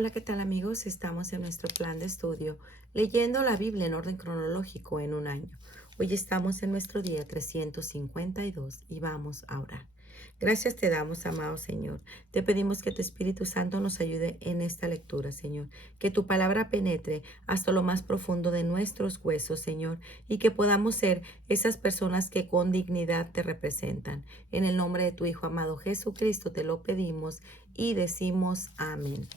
Hola, ¿qué tal amigos? Estamos en nuestro plan de estudio, leyendo la Biblia en orden cronológico en un año. Hoy estamos en nuestro día 352 y vamos a orar. Gracias te damos, amado Señor. Te pedimos que tu Espíritu Santo nos ayude en esta lectura, Señor. Que tu palabra penetre hasta lo más profundo de nuestros huesos, Señor, y que podamos ser esas personas que con dignidad te representan. En el nombre de tu Hijo amado Jesucristo te lo pedimos y decimos amén.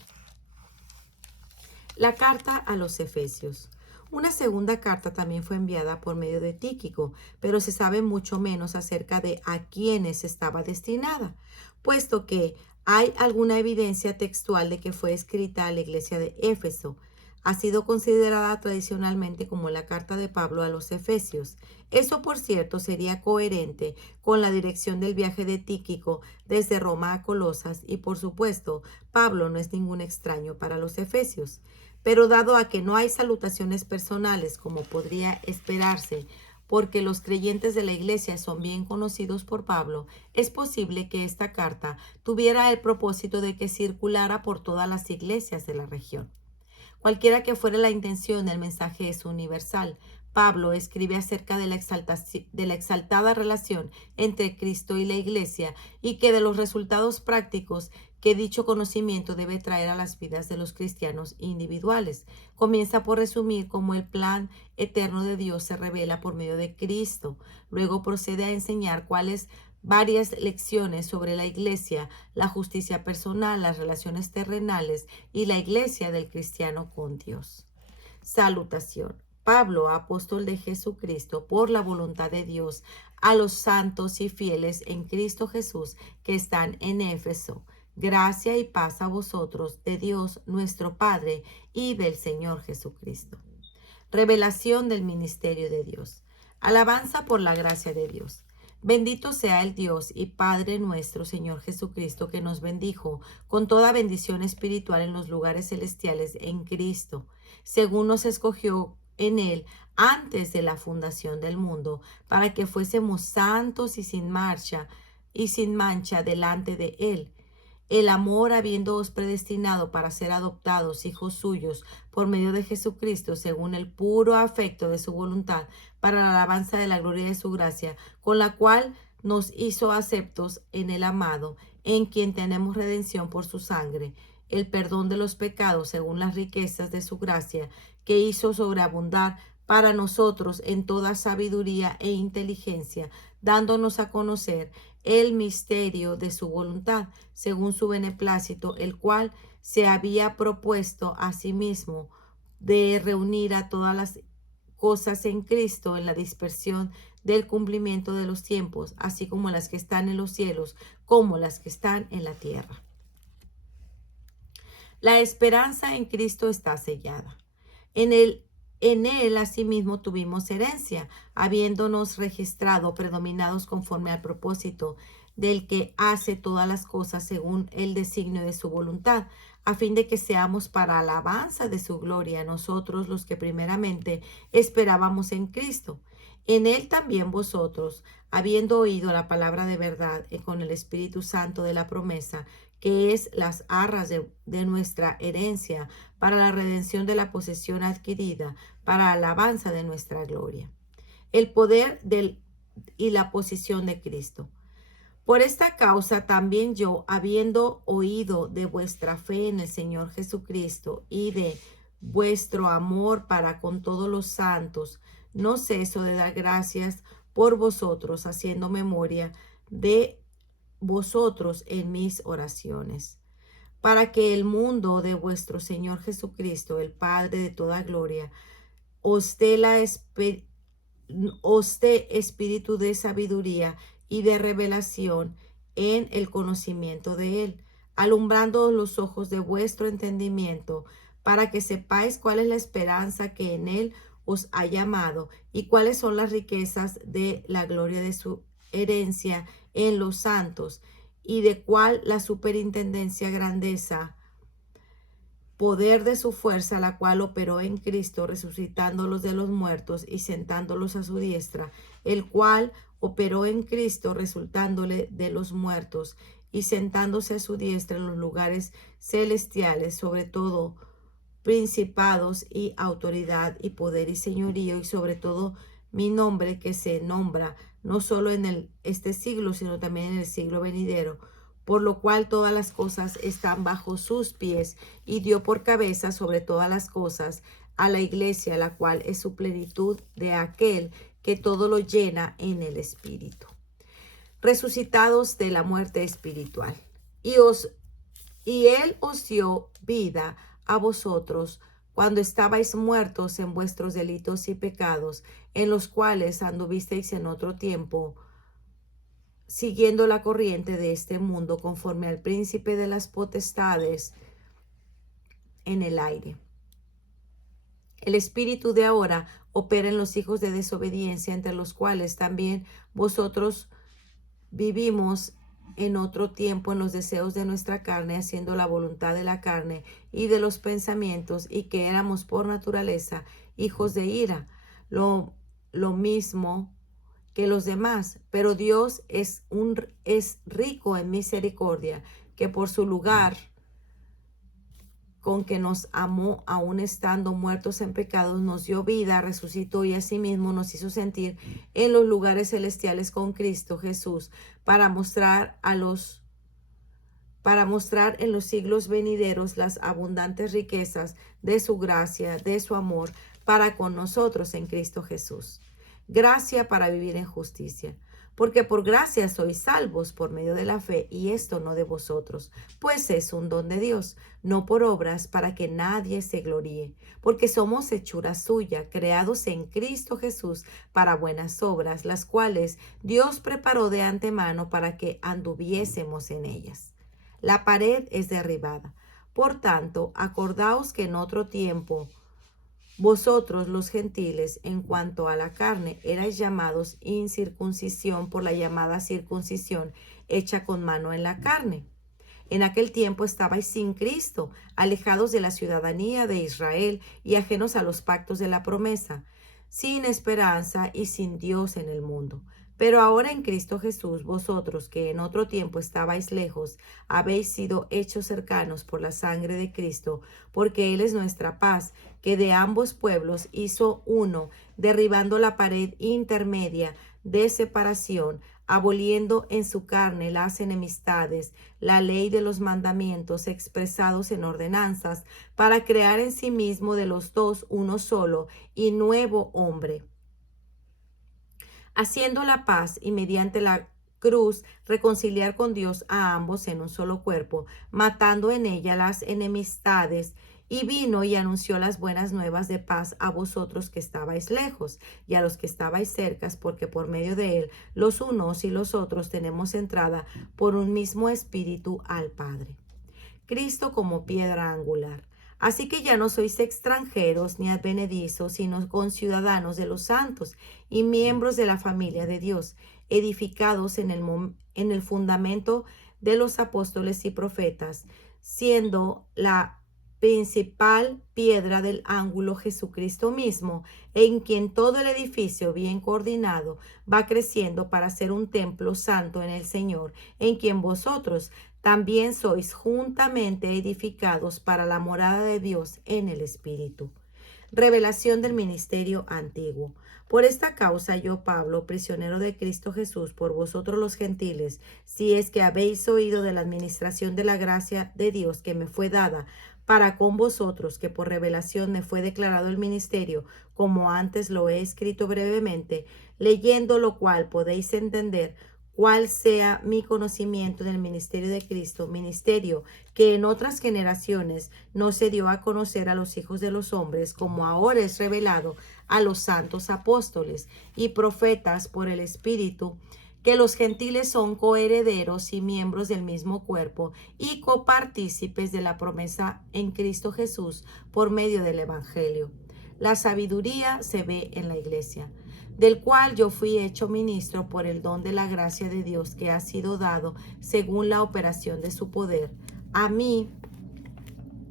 La carta a los Efesios. Una segunda carta también fue enviada por medio de Tíquico, pero se sabe mucho menos acerca de a quiénes estaba destinada, puesto que hay alguna evidencia textual de que fue escrita a la iglesia de Éfeso. Ha sido considerada tradicionalmente como la carta de Pablo a los Efesios. Eso, por cierto, sería coherente con la dirección del viaje de Tíquico desde Roma a Colosas y, por supuesto, Pablo no es ningún extraño para los Efesios. Pero dado a que no hay salutaciones personales como podría esperarse, porque los creyentes de la iglesia son bien conocidos por Pablo, es posible que esta carta tuviera el propósito de que circulara por todas las iglesias de la región. Cualquiera que fuera la intención, el mensaje es universal. Pablo escribe acerca de la exaltada relación entre Cristo y la Iglesia y que de los resultados prácticos que dicho conocimiento debe traer a las vidas de los cristianos individuales. Comienza por resumir cómo el plan eterno de Dios se revela por medio de Cristo. Luego procede a enseñar cuáles varias lecciones sobre la iglesia, la justicia personal, las relaciones terrenales y la iglesia del cristiano con Dios. Salutación. Pablo, apóstol de Jesucristo, por la voluntad de Dios, a los santos y fieles en Cristo Jesús que están en Éfeso. Gracia y paz a vosotros de Dios nuestro Padre y del Señor Jesucristo. Revelación del ministerio de Dios. Alabanza por la gracia de Dios. Bendito sea el Dios y Padre nuestro Señor Jesucristo, que nos bendijo con toda bendición espiritual en los lugares celestiales en Cristo, según nos escogió en Él antes de la fundación del mundo, para que fuésemos santos y sin mancha delante de Él. El amor, habiéndoos predestinado para ser adoptados hijos suyos por medio de Jesucristo, según el puro afecto de su voluntad, para la alabanza de la gloria de su gracia, con la cual nos hizo aceptos en el amado, en quien tenemos redención por su sangre, el perdón de los pecados según las riquezas de su gracia, que hizo sobreabundar para nosotros en toda sabiduría e inteligencia, dándonos a conocer el misterio de su voluntad, según su beneplácito, el cual se había propuesto a sí mismo de reunir a todas las cosas en Cristo en la dispersión del cumplimiento de los tiempos, así como las que están en los cielos, como las que están en la tierra. La esperanza en Cristo está sellada. En él asimismo tuvimos herencia, habiéndonos registrado predominados conforme al propósito del que hace todas las cosas según el designio de su voluntad, a fin de que seamos para alabanza de su gloria nosotros los que primeramente esperábamos en Cristo. En él también vosotros, habiendo oído la palabra de verdad y con el Espíritu Santo de la promesa, que es las arras de nuestra herencia, para la redención de la posesión adquirida, para alabanza de nuestra gloria. El poder y la posición de Cristo. Por esta causa también yo, habiendo oído de vuestra fe en el Señor Jesucristo y de vuestro amor para con todos los santos, no ceso de dar gracias por vosotros, haciendo memoria de vosotros en mis oraciones, para que el mundo de vuestro Señor Jesucristo, el Padre de toda gloria, os dé espíritu de sabiduría y de revelación en el conocimiento de Él, alumbrando los ojos de vuestro entendimiento, para que sepáis cuál es la esperanza que en Él os ha llamado y cuáles son las riquezas de la gloria de su herencia en los santos y de cuál la superintendencia grandeza, poder de su fuerza, la cual operó en Cristo, resucitándolos de los muertos y sentándolos a su diestra, el cual operó en Cristo, resultándole de los muertos y sentándose a su diestra en los lugares celestiales, sobre todo principados y autoridad y poder y señorío, y sobre todo mi nombre, que se nombra no solo en este siglo, sino también en el siglo venidero, por lo cual todas las cosas están bajo sus pies, y dio por cabeza sobre todas las cosas a la iglesia, la cual es su plenitud, de aquel que todo lo llena en el Espíritu. Resucitados de la muerte espiritual. Y él os dio vida a vosotros cuando estabais muertos en vuestros delitos y pecados, en los cuales anduvisteis en otro tiempo, siguiendo la corriente de este mundo, conforme al príncipe de las potestades en el aire. El espíritu de ahora opera en los hijos de desobediencia, entre los cuales también vosotros vivimos en otro tiempo en los deseos de nuestra carne, haciendo la voluntad de la carne y de los pensamientos, y que éramos por naturaleza hijos de ira, lo mismo que los demás. Pero Dios es rico en misericordia, que por su lugar con que nos amó, aun estando muertos en pecados, nos dio vida, resucitó y asimismo nos hizo sentir en los lugares celestiales con Cristo Jesús, para mostrar en los siglos venideros las abundantes riquezas de su gracia, de su amor para con nosotros en Cristo Jesús. Gracia para vivir en justicia. Porque por gracia sois salvos por medio de la fe, y esto no de vosotros, pues es un don de Dios, no por obras, para que nadie se gloríe. Porque somos hechura suya, creados en Cristo Jesús para buenas obras, las cuales Dios preparó de antemano para que anduviésemos en ellas. La pared es derribada. Por tanto, acordaos que en otro tiempo vosotros los gentiles, en cuanto a la carne, erais llamados incircuncisión por la llamada circuncisión hecha con mano en la carne. En aquel tiempo estabais sin Cristo, alejados de la ciudadanía de Israel y ajenos a los pactos de la promesa, sin esperanza y sin Dios en el mundo. Pero ahora en Cristo Jesús, vosotros que en otro tiempo estabais lejos, habéis sido hechos cercanos por la sangre de Cristo, porque Él es nuestra paz, que de ambos pueblos hizo uno, derribando la pared intermedia de separación, aboliendo en su carne las enemistades, la ley de los mandamientos expresados en ordenanzas, para crear en sí mismo de los dos uno solo y nuevo hombre, haciendo la paz, y mediante la cruz reconciliar con Dios a ambos en un solo cuerpo, matando en ella las enemistades. Y vino y anunció las buenas nuevas de paz a vosotros que estabais lejos y a los que estabais cercas, porque por medio de él los unos y los otros tenemos entrada por un mismo espíritu al Padre. Cristo como piedra angular. Así que ya no sois extranjeros ni advenedizos, sino conciudadanos de los santos y miembros de la familia de Dios, edificados en el fundamento de los apóstoles y profetas, siendo la principal piedra del ángulo Jesucristo mismo, en quien todo el edificio bien coordinado va creciendo para ser un templo santo en el Señor, en quien vosotros también sois juntamente edificados para la morada de Dios en el Espíritu. Revelación del ministerio antiguo. Por esta causa yo, Pablo, prisionero de Cristo Jesús, por vosotros los gentiles, si es que habéis oído de la administración de la gracia de Dios que me fue dada para con vosotros, que por revelación me fue declarado el ministerio, como antes lo he escrito brevemente, leyendo lo cual podéis entender cuál sea mi conocimiento del ministerio de Cristo, ministerio que en otras generaciones no se dio a conocer a los hijos de los hombres, como ahora es revelado a los santos apóstoles y profetas por el Espíritu, que los gentiles son coherederos y miembros del mismo cuerpo y copartícipes de la promesa en Cristo Jesús por medio del Evangelio. La sabiduría se ve en la iglesia, del cual yo fui hecho ministro por el don de la gracia de Dios que ha sido dado según la operación de su poder. A mí,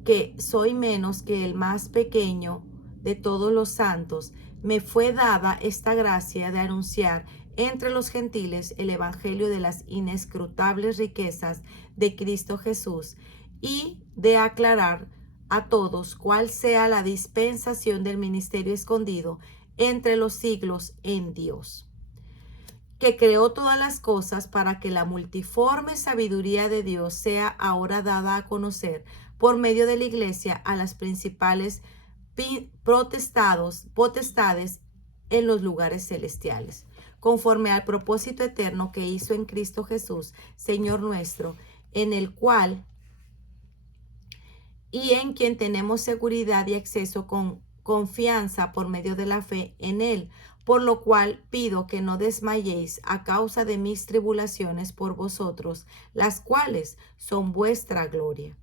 que soy menos que el más pequeño de todos los santos, me fue dada esta gracia de anunciar entre los gentiles el evangelio de las inescrutables riquezas de Cristo Jesús y de aclarar a todos cuál sea la dispensación del ministerio escondido entre los siglos en Dios, que creó todas las cosas para que la multiforme sabiduría de Dios sea ahora dada a conocer por medio de la iglesia a las principales potestades en los lugares celestiales, conforme al propósito eterno que hizo en Cristo Jesús, Señor nuestro, en el cual y en quien tenemos seguridad y acceso con confianza por medio de la fe en Él, por lo cual pido que no desmayéis a causa de mis tribulaciones por vosotros, las cuales son vuestra gloria.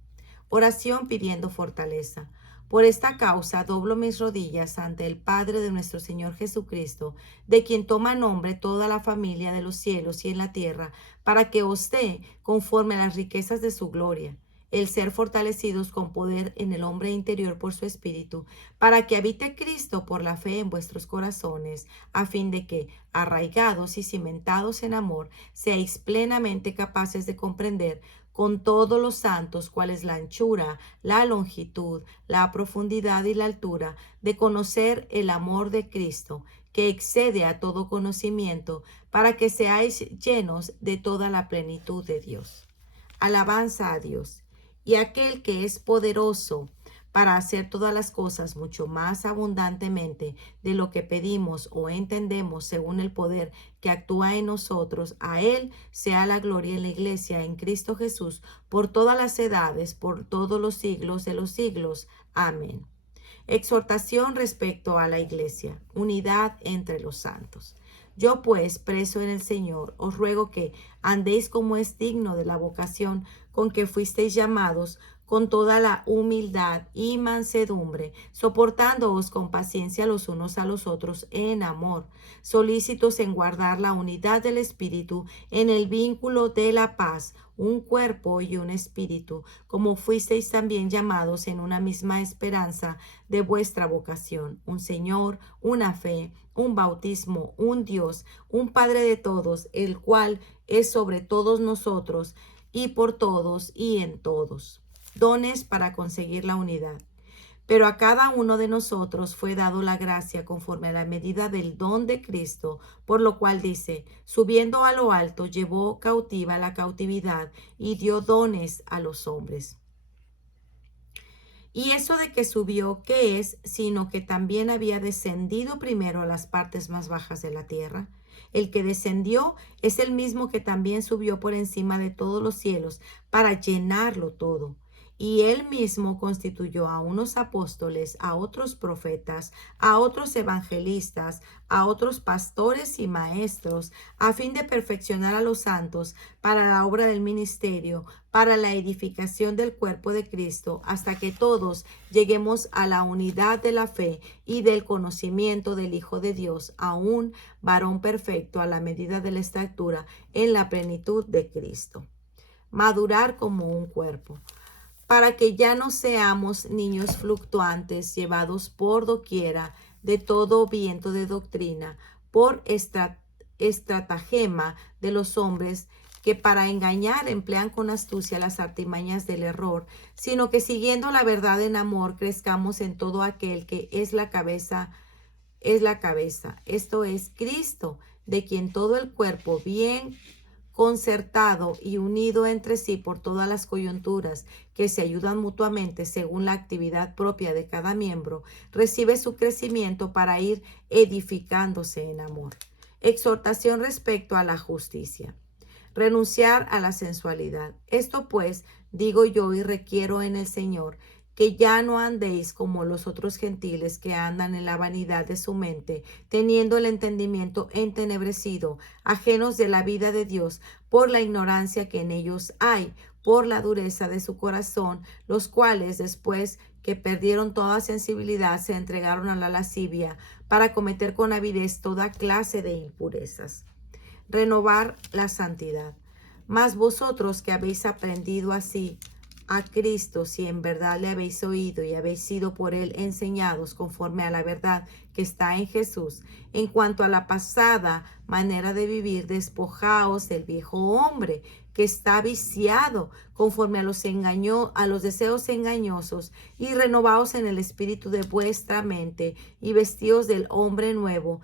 Oración pidiendo fortaleza. Por esta causa doblo mis rodillas ante el Padre de nuestro Señor Jesucristo, de quien toma nombre toda la familia de los cielos y en la tierra, para que os dé, conforme a las riquezas de su gloria, el ser fortalecidos con poder en el hombre interior por su espíritu, para que habite Cristo por la fe en vuestros corazones, a fin de que, arraigados y cimentados en amor, seáis plenamente capaces de comprender con todos los santos cuál es la anchura, la longitud, la profundidad y la altura, de conocer el amor de Cristo, que excede a todo conocimiento, para que seáis llenos de toda la plenitud de Dios. Alabanza a Dios. Y aquel que es poderoso para hacer todas las cosas mucho más abundantemente de lo que pedimos o entendemos según el poder que actúa en nosotros, a Él sea la gloria en la Iglesia en Cristo Jesús por todas las edades, por todos los siglos de los siglos. Amén. Exhortación respecto a la Iglesia. Unidad entre los santos. Yo pues, preso en el Señor, os ruego que andéis como es digno de la vocación con que fuisteis llamados, con toda la humildad y mansedumbre, soportándoos con paciencia los unos a los otros en amor, solícitos en guardar la unidad del Espíritu en el vínculo de la paz, un cuerpo y un espíritu, como fuisteis también llamados en una misma esperanza de vuestra vocación, un Señor, una fe, un bautismo, un Dios, un Padre de todos, el cual es sobre todos nosotros y por todos y en todos. Dones para conseguir la unidad. Pero a cada uno de nosotros fue dado la gracia conforme a la medida del don de Cristo, por lo cual dice, subiendo a lo alto, llevó cautiva la cautividad y dio dones a los hombres. Y eso de que subió, ¿qué es? Sino que también había descendido primero a las partes más bajas de la tierra. El que descendió es el mismo que también subió por encima de todos los cielos para llenarlo todo. Y él mismo constituyó a unos apóstoles, a otros profetas, a otros evangelistas, a otros pastores y maestros, a fin de perfeccionar a los santos para la obra del ministerio, para la edificación del cuerpo de Cristo, hasta que todos lleguemos a la unidad de la fe y del conocimiento del Hijo de Dios, a un varón perfecto a la medida de la estatura en la plenitud de Cristo. Madurar como un cuerpo, para que ya no seamos niños fluctuantes, llevados por doquiera de todo viento de doctrina, por estratagema de los hombres que para engañar emplean con astucia las artimañas del error, sino que siguiendo la verdad en amor crezcamos en todo aquel que es la cabeza, esto es Cristo, de quien todo el cuerpo bien concertado y unido entre sí por todas las coyunturas que se ayudan mutuamente según la actividad propia de cada miembro, recibe su crecimiento para ir edificándose en amor. Exhortación respecto a la justicia. Renunciar a la sensualidad. Esto pues digo yo y requiero en el Señor, que ya no andéis como los otros gentiles que andan en la vanidad de su mente, teniendo el entendimiento entenebrecido, ajenos de la vida de Dios, por la ignorancia que en ellos hay, por la dureza de su corazón, los cuales después que perdieron toda sensibilidad se entregaron a la lascivia para cometer con avidez toda clase de impurezas. Renovar la santidad. Mas vosotros que habéis aprendido así a Cristo, si en verdad le habéis oído y habéis sido por él enseñados conforme a la verdad que está en Jesús. En cuanto a la pasada manera de vivir, despojaos del viejo hombre que está viciado conforme a los deseos engañosos, y renovaos en el espíritu de vuestra mente, y vestíos del hombre nuevo,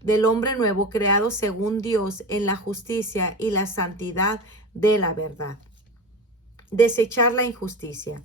del hombre nuevo creado según Dios en la justicia y la santidad de la verdad. Desechar la injusticia.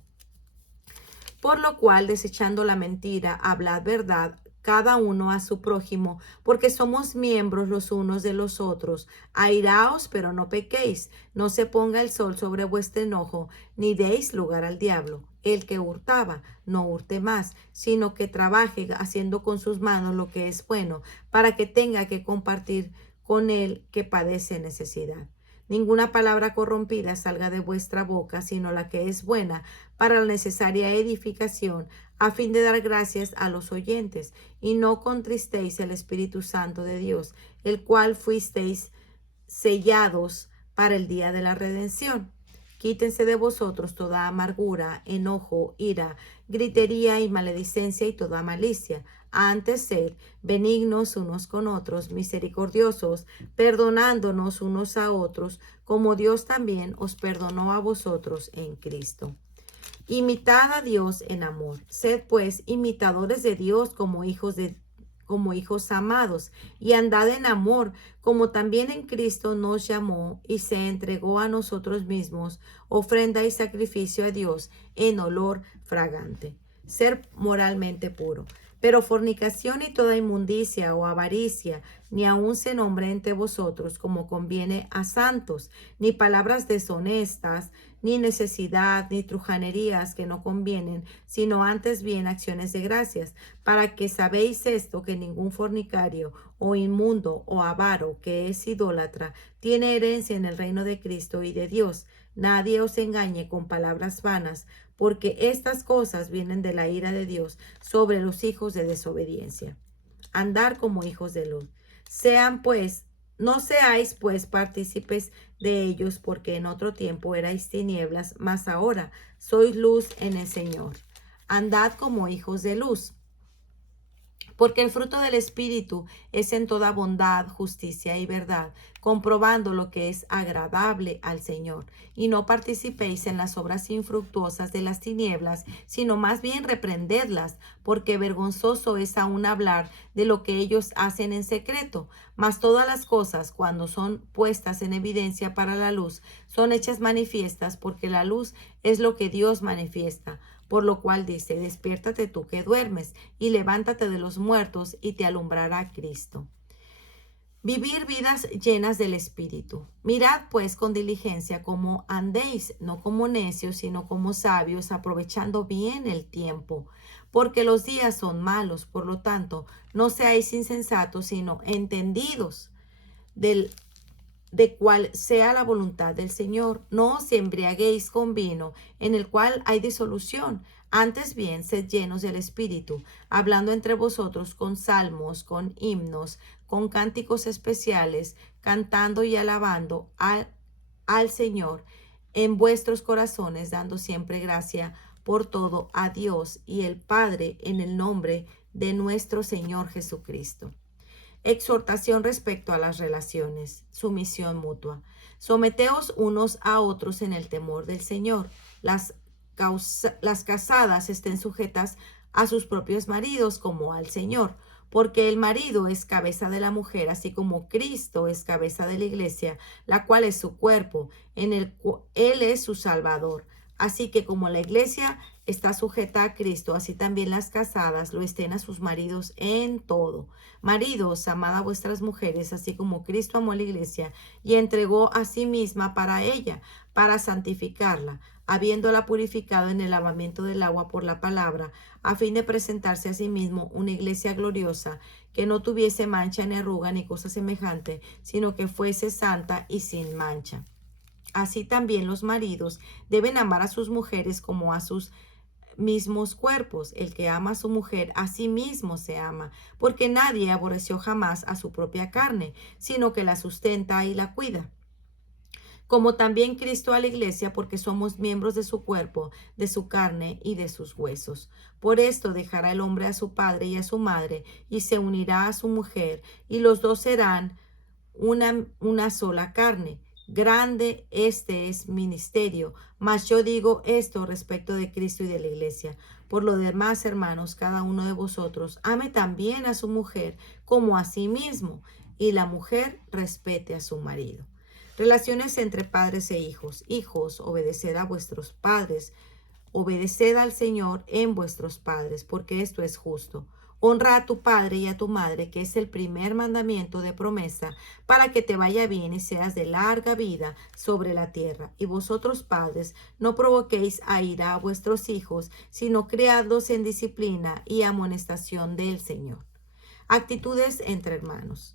Por lo cual, desechando la mentira, hablad verdad cada uno a su prójimo, porque somos miembros los unos de los otros. Airaos, pero no pequéis. No se ponga el sol sobre vuestro enojo, ni deis lugar al diablo. El que hurtaba, no hurte más, sino que trabaje haciendo con sus manos lo que es bueno, para que tenga que compartir con el que padece necesidad. Ninguna palabra corrompida salga de vuestra boca, sino la que es buena para la necesaria edificación, a fin de dar gracias a los oyentes. Y no contristéis el Espíritu Santo de Dios, el cual fuisteis sellados para el día de la redención. Quítense de vosotros toda amargura, enojo, ira, gritería y maledicencia y toda malicia. Antes sed benignos unos con otros, misericordiosos, perdonándonos unos a otros, como Dios también os perdonó a vosotros en Cristo. Imitad a Dios en amor. Sed pues imitadores de Dios como hijos amados, y andad en amor, como también en Cristo nos llamó y se entregó a nosotros mismos, ofrenda y sacrificio a Dios en olor fragante. Ser moralmente puro. Pero fornicación y toda inmundicia o avaricia, ni aun se nombre entre vosotros como conviene a santos, ni palabras deshonestas, ni necesidad, ni trujanerías que no convienen, sino antes bien acciones de gracias, para que sabéis esto, que ningún fornicario o inmundo o avaro que es idólatra tiene herencia en el reino de Cristo y de Dios. Nadie os engañe con palabras vanas, porque estas cosas vienen de la ira de Dios sobre los hijos de desobediencia. Andar como hijos de luz. No seáis pues partícipes de ellos, porque en otro tiempo erais tinieblas, mas ahora sois luz en el Señor. Andad como hijos de luz. Porque el fruto del Espíritu es en toda bondad, justicia y verdad, comprobando lo que es agradable al Señor. Y no participéis en las obras infructuosas de las tinieblas, sino más bien reprendedlas, porque vergonzoso es aún hablar de lo que ellos hacen en secreto. Mas todas las cosas, cuando son puestas en evidencia para la luz, son hechas manifiestas, porque la luz es lo que Dios manifiesta. Por lo cual dice, despiértate tú que duermes, y levántate de los muertos, y te alumbrará Cristo. Vivir vidas llenas del Espíritu. Mirad pues con diligencia cómo andéis, no como necios, sino como sabios, aprovechando bien el tiempo, porque los días son malos. Por lo tanto, no seáis insensatos, sino entendidos de cuál sea la voluntad del Señor. No os embriaguéis con vino, en el cual hay disolución. Antes bien, sed llenos del Espíritu, hablando entre vosotros con salmos, con himnos, con cánticos especiales, cantando y alabando al Señor en vuestros corazones, dando siempre gracia por todo a Dios y el Padre, en el nombre de nuestro Señor Jesucristo. Exhortación respecto a las relaciones. Sumisión mutua. Someteos unos a otros en el temor del Señor. Las casadas estén sujetas a sus propios maridos como al Señor, porque el marido es cabeza de la mujer, así como Cristo es cabeza de la iglesia, la cual es su cuerpo, en el cual Él es su Salvador. Así que como la iglesia está sujeta a Cristo, así también las casadas lo estén a sus maridos en todo. Maridos, amad a vuestras mujeres, así como Cristo amó a la iglesia y entregó a sí misma para ella, para santificarla, habiéndola purificado en el lavamiento del agua por la palabra, a fin de presentarse a sí mismo una iglesia gloriosa, que no tuviese mancha ni arruga ni cosa semejante, sino que fuese santa y sin mancha. Así también los maridos deben amar a sus mujeres como a sus mismos cuerpos. El que ama a su mujer, a sí mismo se ama, porque nadie aborreció jamás a su propia carne, sino que la sustenta y la cuida, como también Cristo a la iglesia, porque somos miembros de su cuerpo, de su carne y de sus huesos. Por esto dejará el hombre a su padre y a su madre, y se unirá a su mujer, y los dos serán una sola carne. Grande este es ministerio, mas yo digo esto respecto de Cristo y de la iglesia. Por lo demás, hermanos, cada uno de vosotros ame también a su mujer como a sí mismo, y la mujer respete a su marido. Relaciones entre padres e hijos. Hijos, obedeced a vuestros padres. Obedeced al Señor en vuestros padres, porque esto es justo. Honra a tu padre y a tu madre, que es el primer mandamiento de promesa, para que te vaya bien y seas de larga vida sobre la tierra. Y vosotros, padres, no provoquéis a ira a vuestros hijos, sino criadlos en disciplina y amonestación del Señor. Actitudes entre hermanos.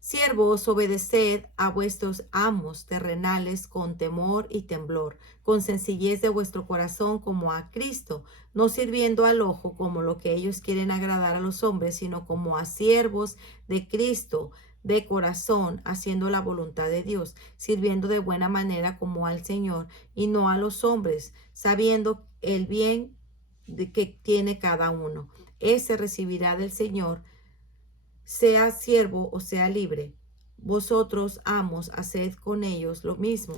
Siervos, obedeced a vuestros amos terrenales con temor y temblor, con sencillez de vuestro corazón como a Cristo, no sirviendo al ojo como lo que ellos quieren agradar a los hombres, sino como a siervos de Cristo, de corazón, haciendo la voluntad de Dios, sirviendo de buena manera como al Señor y no a los hombres, sabiendo el bien que tiene cada uno. Ese recibirá del Señor, sea siervo o sea libre. Vosotros, amos, haced con ellos lo mismo,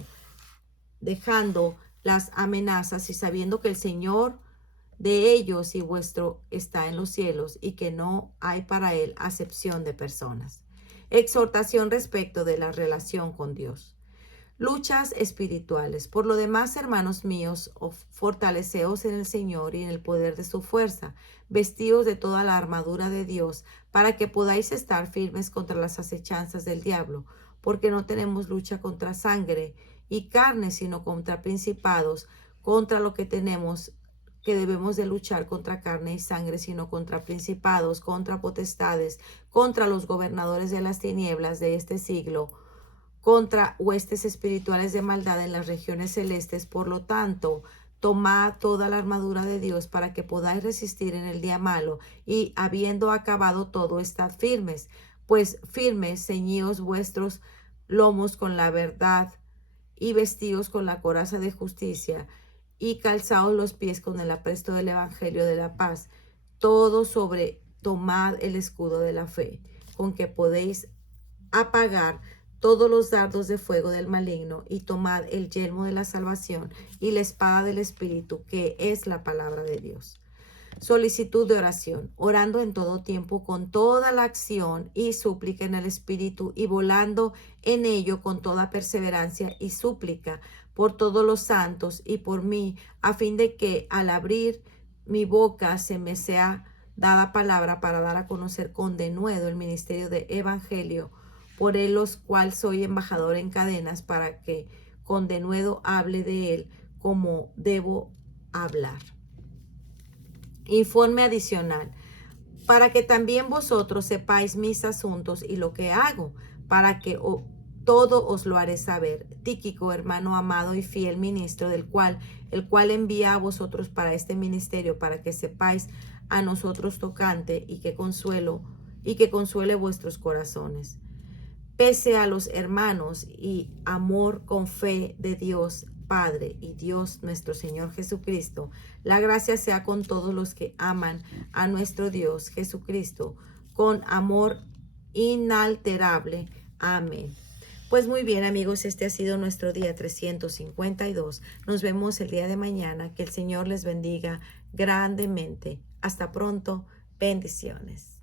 dejando las amenazas y sabiendo que el Señor de ellos y vuestro está en los cielos y que no hay para él acepción de personas. Exhortación respecto de la relación con Dios. Luchas espirituales. Por lo demás, hermanos míos, fortaleceos en el Señor y en el poder de su fuerza, vestidos de toda la armadura de Dios, para que podáis estar firmes contra las acechanzas del diablo, porque no tenemos lucha contra sangre y carne, sino contra principados, contra lo que tenemos que debemos de luchar contra carne y sangre, sino contra principados, contra potestades, contra los gobernadores de las tinieblas de este siglo, contra huestes espirituales de maldad en las regiones celestes. Por lo tanto, tomad toda la armadura de Dios para que podáis resistir en el día malo, y habiendo acabado todo, estad firmes. Pues firmes, ceñíos vuestros lomos con la verdad, y vestíos con la coraza de justicia, y calzaos los pies con el apresto del evangelio de la paz. Todo sobre tomad el escudo de la fe, con que podéis apagar todos los dardos de fuego del maligno, y tomad el yelmo de la salvación y la espada del Espíritu, que es la palabra de Dios. Solicitud de oración, orando en todo tiempo con toda la acción y súplica en el Espíritu, y volando en ello con toda perseverancia y súplica por todos los santos y por mí, a fin de que al abrir mi boca se me sea dada palabra para dar a conocer con denuedo el ministerio de evangelio, por él los cual soy embajador en cadenas, para que con denuedo hable de él como debo hablar. Informe adicional. Para que también vosotros sepáis mis asuntos y lo que hago, para que todo os lo haré saber. Tíquico, hermano amado y fiel ministro, el cual envía a vosotros para este ministerio, para que sepáis a nosotros tocante, y que consuele vuestros corazones. Pese a los hermanos y amor con fe de Dios Padre y Dios nuestro Señor Jesucristo, la gracia sea con todos los que aman a nuestro Dios Jesucristo con amor inalterable. Amén. Pues muy bien, amigos, este ha sido nuestro día 352. Nos vemos el día de mañana. Que el Señor les bendiga grandemente. Hasta pronto. Bendiciones.